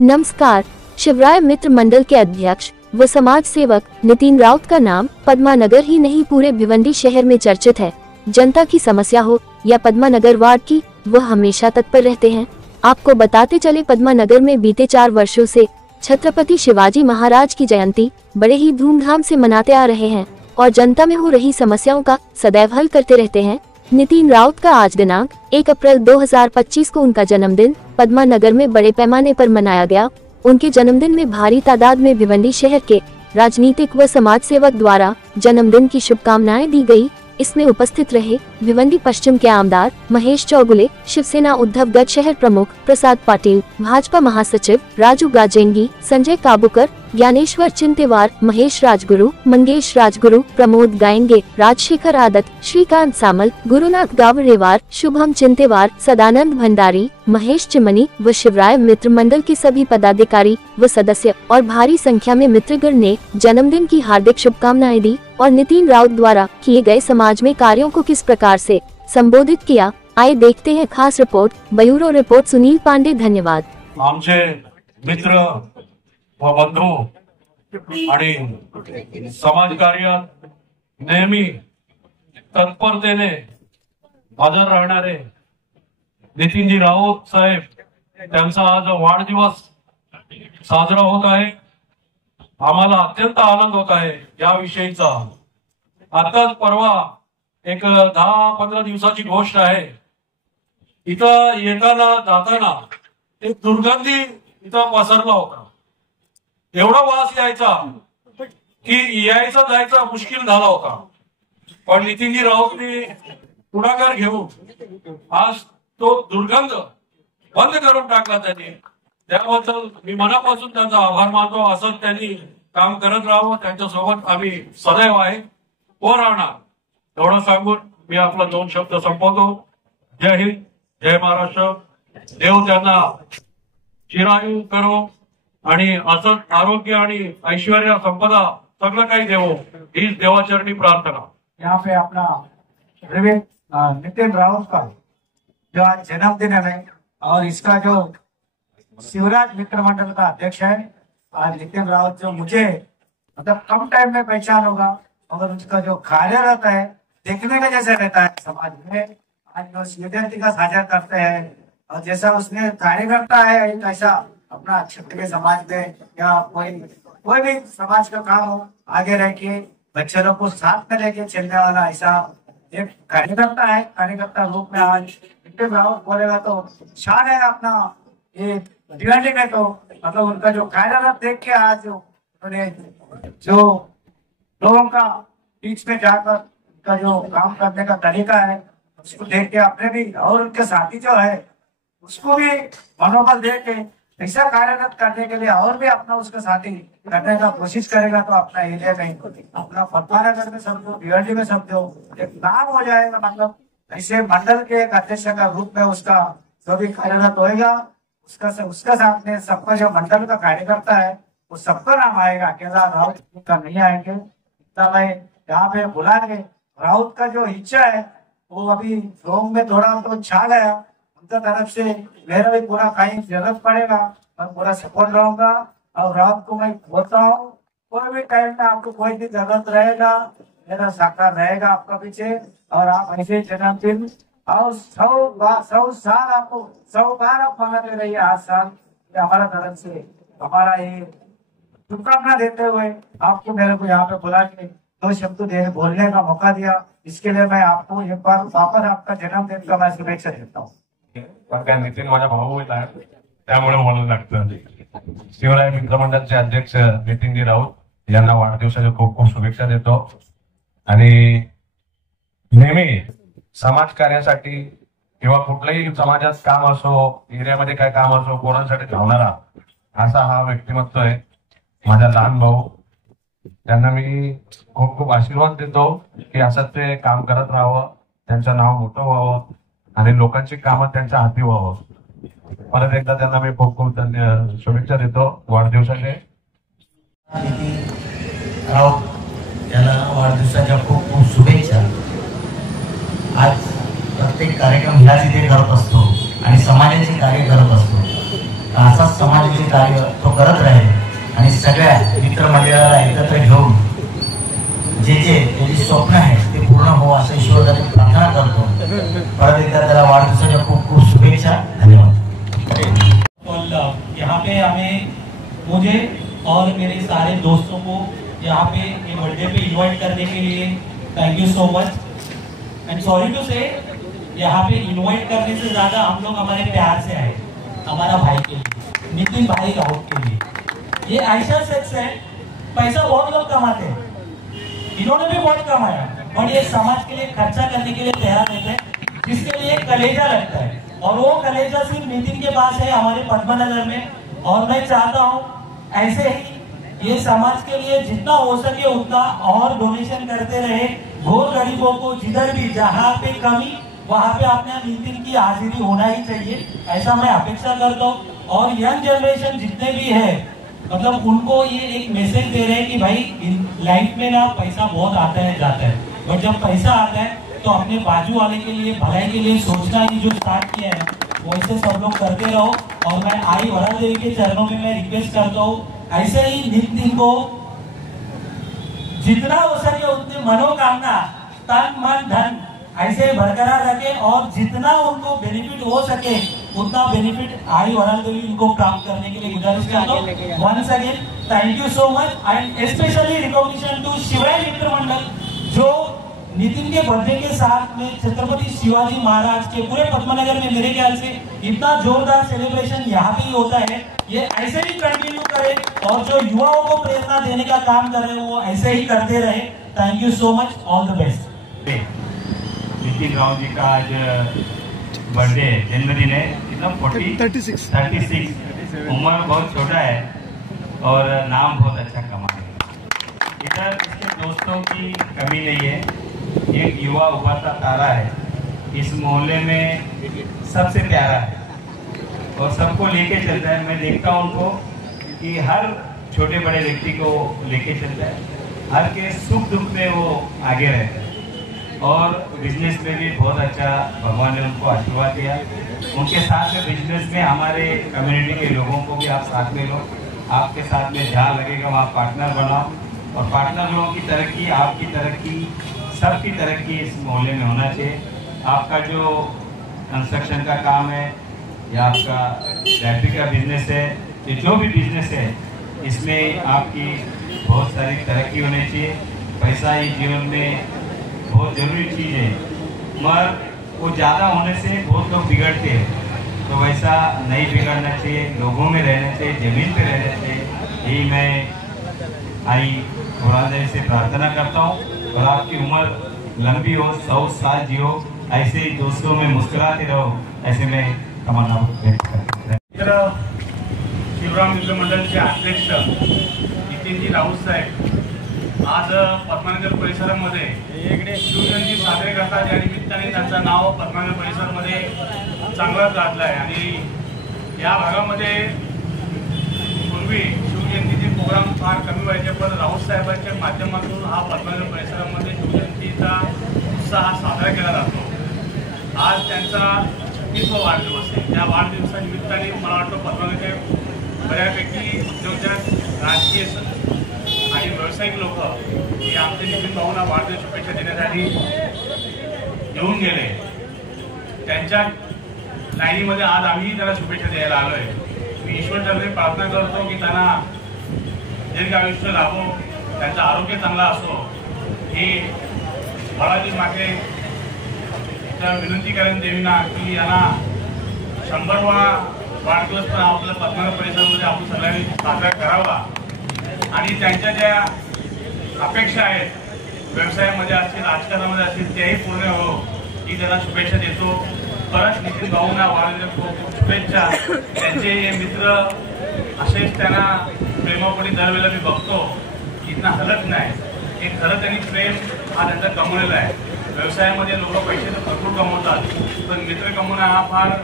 नमस्कार। शिवराय मित्र मंडल के अध्यक्ष व समाज सेवक नितिन राउत का नाम पद्मानगर ही नहीं पूरे भिवंडी शहर में चर्चित है। जनता की समस्या हो या पद्मानगर वार्ड की, वह हमेशा तत्पर रहते हैं। आपको बताते चले, पद्मानगर में बीते 4 वर्षों से छत्रपति शिवाजी महाराज की जयंती बड़े ही धूमधाम से मनाते आ रहे हैं और जनता में हो रही समस्याओं का सदैव हल करते रहते हैं। नितिन राउत का आज दिनांक 1 अप्रैल 2025 को उनका जन्मदिन पद्मानगर में बड़े पैमाने पर मनाया गया। उनके जन्मदिन में भारी तादाद में भिवंडी शहर के राजनीतिक व समाज सेवक द्वारा जन्मदिन की शुभकामनाएं दी गई। इसमें उपस्थित रहे भिवंडी पश्चिम के आमदार महेश चौगुले, शिवसेना उद्धवगढ़ शहर प्रमुख प्रसाद पाटिल, भाजपा महासचिव राजू गाजेंगी, संजय काबूकर, ज्ञानेश्वर चिंतेवार, महेश राजगुरु, मंगेश राजगुरु, प्रमोद गायंगे, राजशेखर आदत, श्रीकांत सामल, गुरुनाथ गावरेवार, शुभम चिंतेवार, सदानंद भंडारी, महेश चिमनी व शिवराय मित्र मंडल के सभी पदाधिकारी व सदस्य और भारी संख्या में मित्रगण ने जन्मदिन की हार्दिक शुभकामनाएं दी और नितिन राउत द्वारा किए गए समाज में कार्यों को किस प्रकार से संबोधित किया, आइए देखते हैं खास report. Bureau report Sunil Pande. धन्यवाद। आमचे मित्र व बंधू आणि समाजकार्यात नेहमी तत्परतेने हजर राहणारे नितिनजी राऊत साहेब, त्यांचा आज वाढदिवस साजरा होत आहे। आम्हाला अत्यंत आनंद होत आहे याविषयीचा। आताच परवा एक 10-15 दिवसाची गोष्ट आहे। इथं येताना जाताना एक दुर्गंधी इथं पसरला होता। एवढा वास यायचा की यायचा जायचा मुश्किल झाला होता, पण नितिनजी राऊतनी पुढाकार घेऊन आज तो दुर्गंध बंद करून टाकला त्यांनी। त्याबद्दल मी मनापासून त्यांचा आभार मानतो। असंच त्यांनी काम करत राहावं, त्यांच्या सोबत आम्ही सदैव आहे व राहणार, एवढं सांगून मी आपला 2 शब्द संपवतो। जय हिंद, जय महाराष्ट्र। देव त्यांना चिरायू करो आणि असंच आरोग्य आणि ऐश्वर्य संपदा सगळं काही देवो, हीच देवाचरणी प्रार्थना। यहाँ पे अपना नितिन राउत का जो आज जन्मदिन है और इसका जो शिवराज मित्र मंडल का अध्यक्ष है आज नितिन राउत, जो मुझे मतलब कम टाइम में पहचान होगा और उसका जो कार्यरत है देखने का जैसे रहता है समाज में। आज जो शिवजयंती का साझा करते हैं और जैसा उसने कार्यकर्ता है, एक ऐसा अपना क्षेत्र समाज में या कोई भी समाज का काम हो, आगे रह के बच्चे लोग को साथ में लेके चलने वाला ऐसा एक कार्यकर्ता है। कार्यकर्ता रूप में आज नितिन राउत बोलेगा तो शान है अपना ये भिवंडी में। तो मतलब उनका जो कार्यरत देख के आज उन्होंने जो लोगों का बीच में जाकर उनका जो काम करने का तरीका है उसको देख के अपने भी और उनके साथी जो है उसको भी मनोबल दे के ऐसा कार्यरत करने के लिए और भी अपना उसके साथी करने का कोशिश करेगा तो अपना एरिया में, अपना पद्मानगर में समझो, भिवंडी में समझो, एक नाम हो जाएगा। मतलब ऐसे मंडल के एक अध्यक्ष का रूप में उसका जो भी कार्यरत होएगा उसका साथ में सबका जो मंडल का कार्यकर्ता है वो सबका नाम आएगा। अकेला राउत का नहीं आएंगे। इतना मैं यहाँ पे बुला के राउत का जो इच्छा है वो अभी रोम में थोड़ा तो छा गया, उनका तरफ से मेरा भी पूरा कहीं जरूरत पड़ेगा मैं पूरा सपोर्ट रहूंगा। और राउत को मैं बोलता हूँ कोई भी टाइम में आपको कोई भी जरूरत रहेगा मेरा साकार रहेगा आपका पीछे। और आप ऐसे जन्मदिन और 100 साल आपको 100 बार आप मनाते रहिए। 8 साल हमारा तरफ से हमारा ये शुभकामना देते हुए आपको मेरे को यहाँ पे बुला के 2 शब्द बोलने का मौका दिया, इसके लिए मैं आपको एक बार वापस आपका जन्मदिन का मैं शुभेच्छा देता हूँ। नितीन माझा भाऊ आहे त्यामुळे बोलायला लागतं। शिवराय मित्र मंडळाचे अध्यक्ष नितिनजी राऊत यांना वाढदिवसाच्या खूप खूप शुभेच्छा देतो आणि नेहमी समाज कार्यासाठी किंवा कुठल्याही समाजात काम असो, एरियामध्ये काय काम असो, कोणासाठी धावणारा असा हा व्यक्तिमत्व आहे माझा लहान भाऊ। त्यांना मी खूप खूप आशीर्वाद देतो की असंच ते काम करत राहावं, त्यांचं नाव मोठं व्हावं आणि लोकांची कामं त्यांच्या हाती व्हावं। परत एकदा त्यांना मी खूप खूप शुभेच्छा देतो वाढदिवसाचे। त्याला वाढदिवसाच्या खूप खूप शुभेच्छा। आज प्रत्येक कार्यक्रम ह्याच इथे करत असतो आणि समाजाचे कार्य करत असतो। असाच समाजाचे कार्य तो करत राहील आणि सगळ्या मित्रमंडळाला एकत्र घेऊन जे त्याची स्वप्न आहे ते पूर्ण हो असं ईश्वराने प्रार्थना करतो। परत एकदा त्याला वाढदिवसाच्या खूप खूप शुभेच्छा। धन्यवाद। और यहाँ पे हमें मुझे और मेरे सारे दोस्तों को यहाँ पे ये बर्थडे पे इनवाइट करने के लिए thank you so much. And sorry to से यहाँ पे इनवाइट करने से ज्यादा हम लोग हमारे प्यार से आए, हमारा भाई के लिए, नितिन भाई राउत के लिए। ये ऐसा सेक्स है, पैसा बहुत लोग कमाते हैं, इन्होंने भी बहुत कमाया, और ये समाज के लिए खर्चा करने के लिए तैयार रहते हैं, जिसके लिए कलेजा लगता है, और वो कलेजा सिर्फ नितिन के पास है हमारे पद्मनगर में। और मैं चाहता हूँ ऐसे ही ये समाज के लिए जितना हो सके उतना और डोनेशन करते रहे। घोर गरीबों को जिधर भी जहाँ पे कमी वहाँ पे अपने नितिन की हाजिरी होना ही चाहिए, ऐसा मैं अपेक्षा करता हूँ। और यंग जनरेशन जितने भी है, मतलब उनको ये एक मैसेज दे रहे हैं कि भाई लाइफ में ना पैसा बहुत आता है जाता है, बट जब पैसा आता है तो अपने बाजू वाले के लिए भलाई के लिए सोचना ही जो स्टार्ट किया है वैसे सब लोग करते रहो। और मैं आई वड़ा देवी के चरणों में मैं रिक्वेस्ट करता हूँ ऐसे ही नितिन को जितना हो सके उतनी मनोकामना तन मन धन ऐसे बरकरार रखे, और जितना उनको बेनिफिट हो सके उतना बेनिफिट आई वराल देवी उनको प्राप्त करने के लिए गुजारिश करता हूँ। Once again thank you so much and specially recognition to Shivay Mitra मंडल जो नितिन के बर्थडे के साथ में छत्रपति शिवाजी महाराज के पूरे पद्मनगर में मेरे ख्याल से इतना जोरदार सेलिब्रेशन यहाँ पे ही होता है। ये ऐसे ही कंटिन्यू करे और जो युवाओं को प्रेरणा देने का काम कर रहे हैं वो ऐसे ही करते रहे। Thank you so much, all the best. Nitin Rao ji का आज बर्थडे जन्मदिन है, कितना 36 उम्र बहुत छोटा है और नाम बहुत अच्छा कमा है। इधर इसके दोस्तों की कमी नहीं है, एक युवा उभरता तारा है, इस मोहल्ले में सबसे प्यारा है और सबको लेके चलता है। मैं देखता हूँ उनको कि हर छोटे बड़े व्यक्ति को लेके चलता है, हर के सुख दुख में वो आगे रहता है और बिजनेस में भी बहुत अच्छा भगवान ने उनको आशीर्वाद दिया। उनके साथ में बिजनेस में हमारे कम्युनिटी के लोगों को भी आप साथ में लो, आपके साथ में जहाँ लगेगा वहाँ पार्टनर बनाओ और पार्टनर लोगों की तरक्की, आपकी तरक्की, सबकी तरक्की इस मोहल्ले में होना चाहिए। आपका जो कंस्ट्रक्शन का काम है या आपका रैपी का बिजनेस है, ये जो भी बिजनेस है इसमें आपकी बहुत सारी तरक्की होनी चाहिए। पैसा ही जीवन में बहुत ज़रूरी चीज़ है, मगर वो ज़्यादा होने से बहुत लोग बिगड़ते हैं, तो वैसा नहीं बिगड़ना चाहिए, लोगों में रहना चाहिए, ज़मीन पे रहना चाहिए। यही मैं आई पुराने से प्रार्थना करता हूँ और आपकी उम्र लंबी हो, 100 साल जियो, ऐसे ही दोस्तों में मुस्कुराते रहो, ऐसे में तमन्ना व्यक्त करता हूँ। शिवराम मित्र मंडळचे अध्यक्ष नितीनजी राऊत साहेब आज पद्मनगर परिसरामध्ये शिवजयंती साजरे करतात। या निमित्ताने त्यांचं नाव पद्मनगर परिसरामध्ये चांगलं गाजलं आहे आणि या भागामध्ये पूर्वी शिवजयंतीचे प्रोग्राम फार कमी व्हायचे, पण राऊत साहेबांच्या माध्यमातून हा पद्मनगर परिसरामध्ये शिवजयंतीचा उत्साह साजरा केला जातो। आज त्यांचा 36वा वाढदिवस आहे। त्या वाढदिवसानिमित्ताने मला वाटतं पद्मनगरचे बऱ्यापैकी उद्योजक, राजकीय आणि व्यावसायिक लोक हे आमचे नितीन भाऊंना वाढदिवस शुभेच्छा देण्यासाठी येऊन गेले। त्यांच्या लाईनीमध्ये आज आम्ही त्याला शुभेच्छा द्यायला आलोय। मी ईश्वर चरणी प्रार्थना करतो की त्यांना दीर्घ आयुष्य लाभो, त्यांचं आरोग्य चांगला असो, ही बाळाजी मागे विनंती करेन देवींना की यांना 100वा वाढदिवस पण आपल्या पद्मनगर परिसरामध्ये आपण सगळ्यांनी साजरा करावा आणि त्यांच्या ज्या अपेक्षा आहेत व्यवसायामध्ये असतील, राजकारणामध्ये असतील, त्याही पूर्ण हो ही त्यांना शुभेच्छा देतो। परत नितीन भाऊंना वाढदिवस खूप शुभेच्छा। त्यांचे हे मित्र असेच त्यांना प्रेमापोटी दरवेळेला मी बघतो, इतना हलत नाही, हे खरं त्यांनी प्रेम हा त्यांचा कमवलेला आहे। व्यवसायामध्ये लोक पैसे तर भरपूर कमवतात, पण मित्र कमवणं हा फार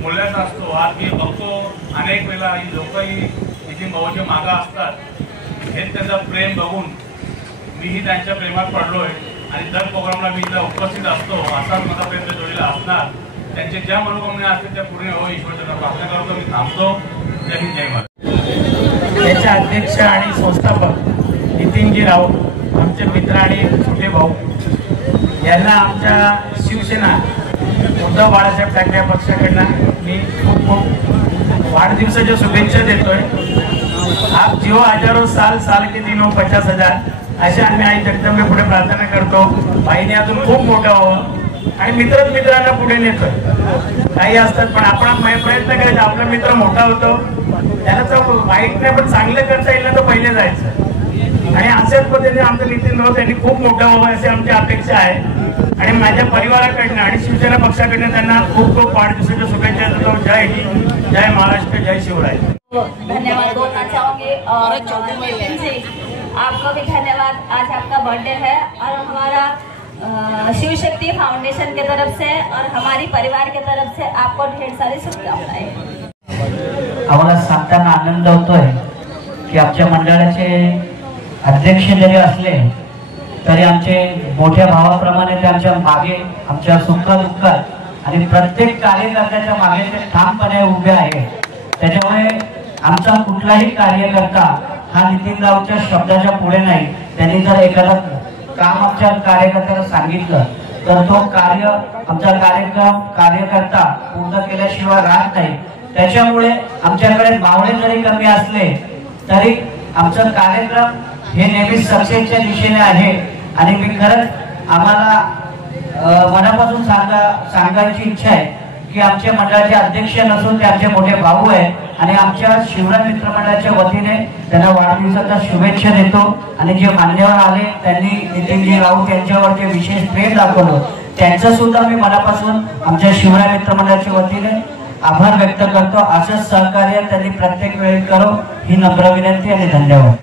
मूल्याचा असतो। आज मी बघतो अनेक वेळा ही लोकही नितीन भाऊच्या मागं असतात। हेच त्यांचं प्रेम बघून मीही त्यांच्या प्रेमात पडलोय आणि दर प्रोग्रामला मी इथं उपस्थित असतो। असाच माझा प्रयत्न जोडलेला असणार। त्यांचे ज्या मनोकामना असतील त्या पूर्ण हो ईश्वराच्या प्रार्थना करतो। मी थांबतो। जय हिंद, जय महाराष्ट्र. त्याचे अध्यक्ष आणि संस्थापक नितीनजी राऊत आमचे मित्र आणि छोटे भाऊ यांना आमच्या शिवसेना उद्धव बाळासाहेब ठाकरे पक्षाकडनं मी खूप खूप वाढदिवसाच्या शुभेच्छा देतोय. आप जिओ हजारों साल, साल के दिनों 50,000 अशा आम्ही आई जगदंबे पुढे प्रार्थना करतो. बाईने अजून खूप मोठं व्हावं आणि मित्रच मित्रांना पुढे नेतोय. काही असतात पण आपण प्रयत्न करायचा आपला मित्र मोठा होतो त्याला तर वाईट नाही पण चांगलं करता येईल ना तर पहिले जायचं. आणि अशाच पद्धतीने आमचं नितीन राऊत यांनी खूप मोठं व्हावं अशी आमची अपेक्षा आहे. आणि माझ्या परिवाराकडनं आणि शिवसेना पक्षाकडनं त्यांना खूप खूप वाढदिवसाच्या शुभेच्छा देतो. जय हिंद, जय महाराष्ट्र, जय शिवराय. धन्यवाद बोलना चाहूंगी और नितिन जी आपको भी धन्यवाद. आज आपका बर्थडे है और हमारा शिवशक्ति फाउंडेशन के तरफ से और हमारी परिवार के तरफ से आपको ढेर सारी शुभकामनाएं. आम्हाला सांगताना आनंद होतोय की आमच्या मंडळाचे अध्यक्ष जरी असले तरी आमचे मोठ्या भावाप्रमाणे ते आमच्या मागे, आमच्या सुखदुःखात आणि प्रत्येक कार्यकर्त्याच्या मागे ते ठामपणे उभे आहे. त्याच्यामुळे आमचा कुठलाही कार्यकर्ता हा नितीन राऊतच्या शब्दाच्या पुढे नाही. त्यांनी जर एखादा काम आमच्या कार्यकर्त्याला सांगितलं तर तो कार्य आमचा कार्यकर्ता पूर्ण केल्याशिवाय राहत नाही. त्याच्यामुळे आमच्याकडे मावळे जरी कमी असले तरी आमचा कार्यक्रम हे नेहमी सक्सेसच्या दिशेने आहे. आणि मी खरंच आम्हाला मनापासून सांगायची इच्छा आहे की आमच्या मंडळाचे अध्यक्ष नसून ते आमचे मोठे भाऊ आहे आणि आमच्या शिवराय मित्र मंडळाच्या वतीने त्यांना वाढदिवसाच्या शुभेच्छा देतो. आणि जे मान्यवर आले त्यांनी नितीनजी राऊत यांच्यावरती विशेष प्रेम दाखवलं त्यांचं सुद्धा मी मनापासून आमच्या शिवराय मित्र मंडळाच्या वतीने आभार व्यक्त करतो. असंच सहकार्य त्यांनी प्रत्येक वेळी करो ही नम्र विनंती आणि धन्यवाद.